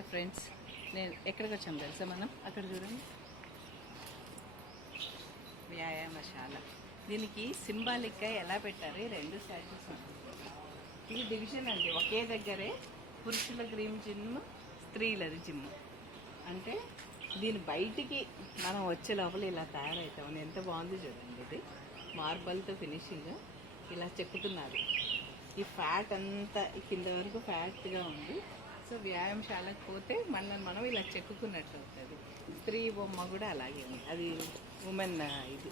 Hi friends, నేను ఎక్కడికి వచ్చాము తెలుసా? మనం అక్కడ చూడండి, వ్యాయామశాల. దీనికి సింబాలిక్గా ఎలా పెట్టారు ఈ రెండు స్టాచ్యూస్. ఇది డివిజన్ అండి, ఒకే దగ్గరే పురుషుల గ్రీమ్ జిమ్, స్త్రీలది జిమ్. అంటే దీని బయటికి మనం వచ్చే లోపల ఇలా తయారవుతాం. ఎంత బాగుంది చూడండి. ఇది మార్బల్తో ఫినిషింగ్ ఇలా చెక్కుతున్నారు. ఈ ఫ్యాట్ అంతా కింద వరకు ఫ్యాట్గా ఉంది. సో వ్యాయామశాలకు పోతే మనం ఇలా చెక్కున్నట్టు అవుతుంది. స్త్రీ బొమ్మ కూడా అలాగే ఉంది, అది ఉమెన్. ఇది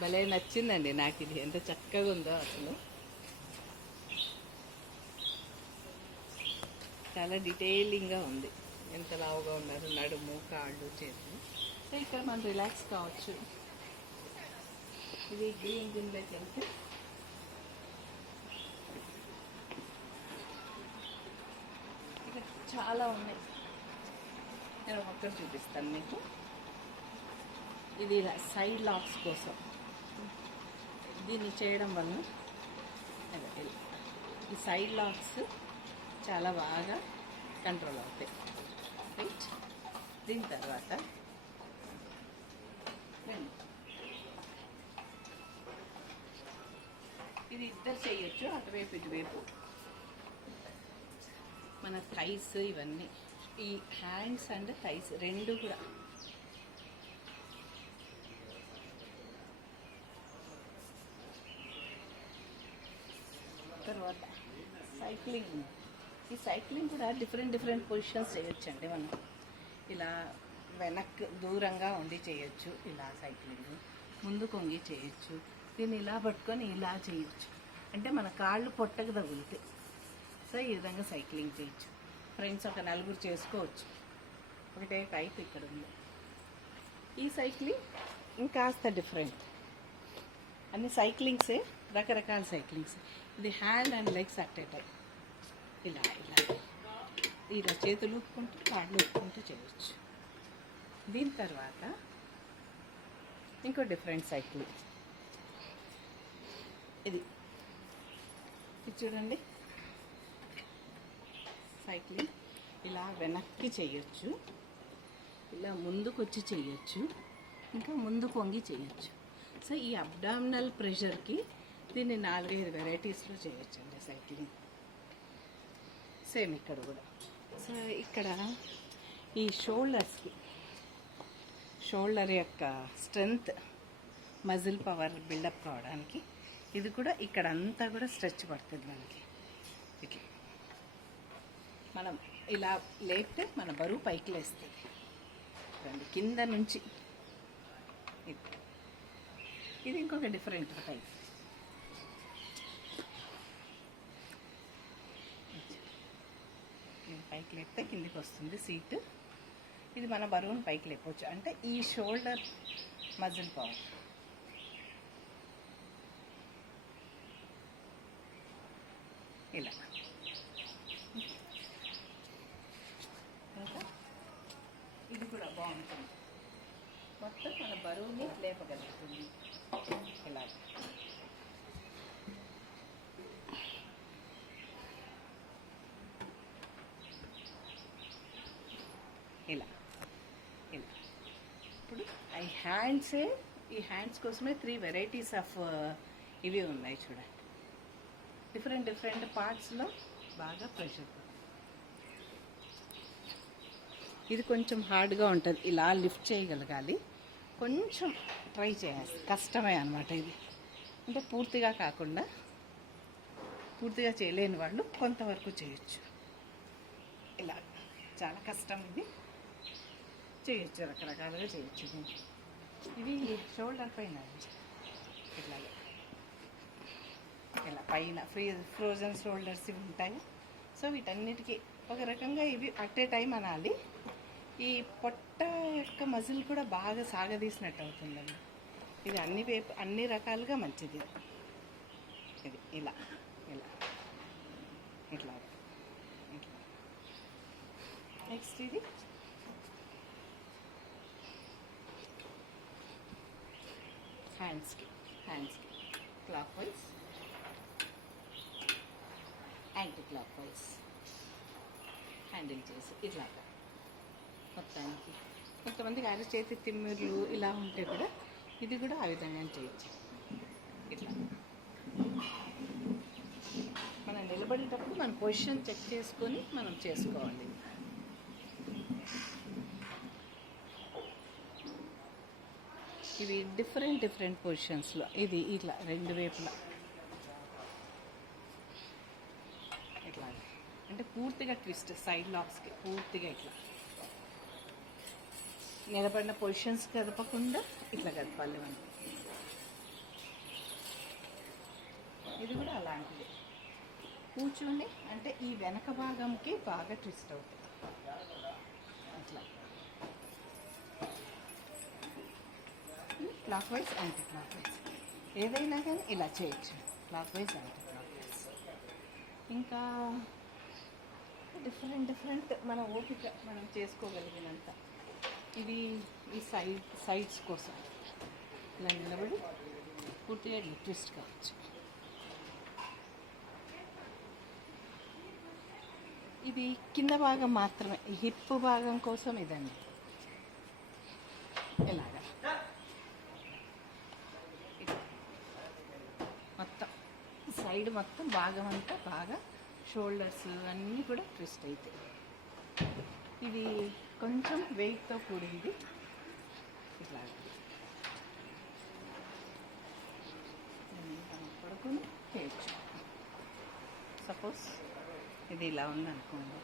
భలే నచ్చిందండి నాకు. ఇది ఎంత చక్కగా ఉందో అసలు. చాలా డీటెయిలింగ్గా ఉంది. ఎంత లావుగా ఉన్నారు, నడుము, కాళ్ళు, చేతులు. సో ఇక్కడ మనం రిలాక్స్ కావచ్చు. ఇది గ్రీన్ జిమ్లోకి వెళ్తే ఇక్కడ చాలా ఉన్నాయి. నేను ఒక్కటి చూపిస్తాను మీకు. ఇది సైడ్ లాక్స్ కోసం దీన్ని చేయడం వల్ల ఈ సైడ్ లాక్స్ చాలా బాగా కంట్రోల్ అవుతాయి. రైట్. దీని తర్వాత ఇది ఇద్దరు చేయొచ్చు, అటువైపు ఇటువైపు. మన థైస్ ఇవన్నీ, ఈ హ్యాండ్స్ అండ్ థైస్ రెండు కూడా. తర్వాత సైక్లింగ్. ఈ సైక్లింగ్ కూడా డిఫరెంట్ పొజిషన్స్ చేయొచ్చండి. మనం ఇలా వెనక్కి దూరంగా ఉండి చేయొచ్చు, ఇలా సైక్లింగ్. ముందు కొంగి చేయొచ్చు. దీన్ని ఇలా పట్టుకొని ఇలా చేయొచ్చు. అంటే మన కాళ్ళు పొట్టకు తగులుతాయి. సో ఈ విధంగా సైక్లింగ్ చేయొచ్చు. ఫ్రెండ్స్ ఒక నలుగురు చేసుకోవచ్చు. ఒకటే టైప్ ఇక్కడ ఉంది. ఈ సైక్లింగ్ ఇంకాస్త డిఫరెంట్. అన్ని సైక్లింగ్సే, రకరకాల సైక్లింగ్స్. ఇది hand and legs at a time. ఇలా ఇలా ఇలా చేతులు ఊపుకుంటూ కాళ్ళు ఊపుకుంటూ చేయొచ్చు. దీని తర్వాత ఇంకో డిఫరెంట్ సైక్లింగ్. ఇది చూడండి. సైక్లింగ్ ఇలా వెనక్కి చేయొచ్చు, ఇలా ముందుకు వచ్చి చేయొచ్చు, ఇంకా ముందుకు వంగి చేయొచ్చు. సో ఈ అబ్డామినల్ ప్రెషర్కి దీన్ని 4-5 వెరైటీస్లో చేయొచ్చు అండి సైక్లింగ్. సేమ్ ఇక్కడ కూడా. సో ఇక్కడ ఈ షోల్డర్స్కి, షోల్డర్ యొక్క స్ట్రెంగ్త్, మజిల్ పవర్ బిల్డప్ కావడానికి ఇది కూడా ఇక్కడ అంతా కూడా స్ట్రెచ్ పడుతుంది మనకి. ఇట్లా మనం ఇలా లేపితే మన బరువు పైకి లేస్తుంది. రండి కింద నుంచి. ఇది ఇంకొక డిఫరెంట్ టైప్. పైకి లేపితే కిందికి వస్తుంది సీట్. ఇది మన బరువును పైకి లేపవచ్చు. అంటే ఈ షోల్డర్ మజిల్ పవర్. ఇలా ఇంకా ఇది కూడా బాగుంటుంది. మొత్తం మన బరువుని లేపగలుగుతుంది. ఇలా ఇలా ఇలా. ఇప్పుడు ఈ హ్యాండ్స్ కోసమే 3 వెరైటీస్ ఆఫ్ ఇవి ఉన్నాయి చూడండి. డిఫరెంట్ పార్ట్స్లో బాగా ప్రెషర్. ఇది కొంచెం హార్డ్గా ఉంటుంది, ఇలా లిఫ్ట్ చేయగలగాలి. కొంచెం ట్రై చేయాలి, కష్టమే అనమాట ఇది. అంటే పూర్తిగా కాకుండా, పూర్తిగా చేయలేని వాళ్ళు కొంతవరకు చేయొచ్చు. ఇలా చాలా కష్టం ఇది. చేయొచ్చు, రకరకాలుగా చేయొచ్చు. ఇది షోల్డర్ పైన ఇట్లాగే ఇలా పైన ఫ్రోజన్ షోల్డర్స్ ఇవి ఉంటాయి. సో వీటన్నిటికీ ఒక రకంగా ఇవి అట్ ఏ టైం అనాలి. ఈ పొట్ట యొక్క మజిల్ కూడా బాగా సాగదీసినట్టు అవుతుందండి. ఇది అన్ని రకాలుగా మంచిది. ఇది ఇలా ఇలా ఇట్లా ఇట్లా. నెక్స్ట్ ఇది హ్యాండ్స్కి clock wise anti clock wise handle చేసి ఇట్లాగా మొత్తానికి. కొంతమందికి అరచేతి తిమ్మిర్లు ఇలా ఉంటే కూడా ఇది కూడా ఆ విధంగా చేయొచ్చు. ఇట్లా మనం నిలబడేటప్పుడు మన పొజిషన్ చెక్ చేసుకొని మనం చేసుకోవాలి. ఇవి డిఫరెంట్ పొజిషన్స్లో ఇది ఇట్లా రెండు వైపులా ఇట్లా అంటే పూర్తిగా ట్విస్ట్ సైడ్ లాక్స్కి పూర్తిగా ఇట్లా నిలబడిన పొజిషన్స్ కదపకుండా ఇట్లా కదపాలి మనం. ఇది కూడా అలాంటిది. కూర్చుని అంటే ఈ వెనక భాగంకి బాగా ట్విస్ట్ అవుతుంది అట్లా. Clock wise anti clock wise ఏదైనా కానీ ఇలా చేయొచ్చు. Clock wise anti clock wise. ఇంకా డిఫరెంట్ మన ఓపిక మనం చేసుకోగలిగినంత. ఇది ఈ సైడ్స్ కోసం ఇలా నిలబడి పూర్తిగా ట్విస్ట్ కావచ్చు. ఇది కింద భాగం మాత్రమే, హిప్ భాగం కోసం ఇదండి. ఇలాగా మొత్తం సైడ్ మొత్తం భాగం అంతా బాగా షోల్డర్స్ అన్నీ కూడా ట్విస్ట్ అవుతాయి. ఇది కొంచెం వెయిట్తో కూడింది. ఇట్లాగా పడుకుని చేయొచ్చు. సపోజ్ ఇది ఇలా ఉందనుకోండి,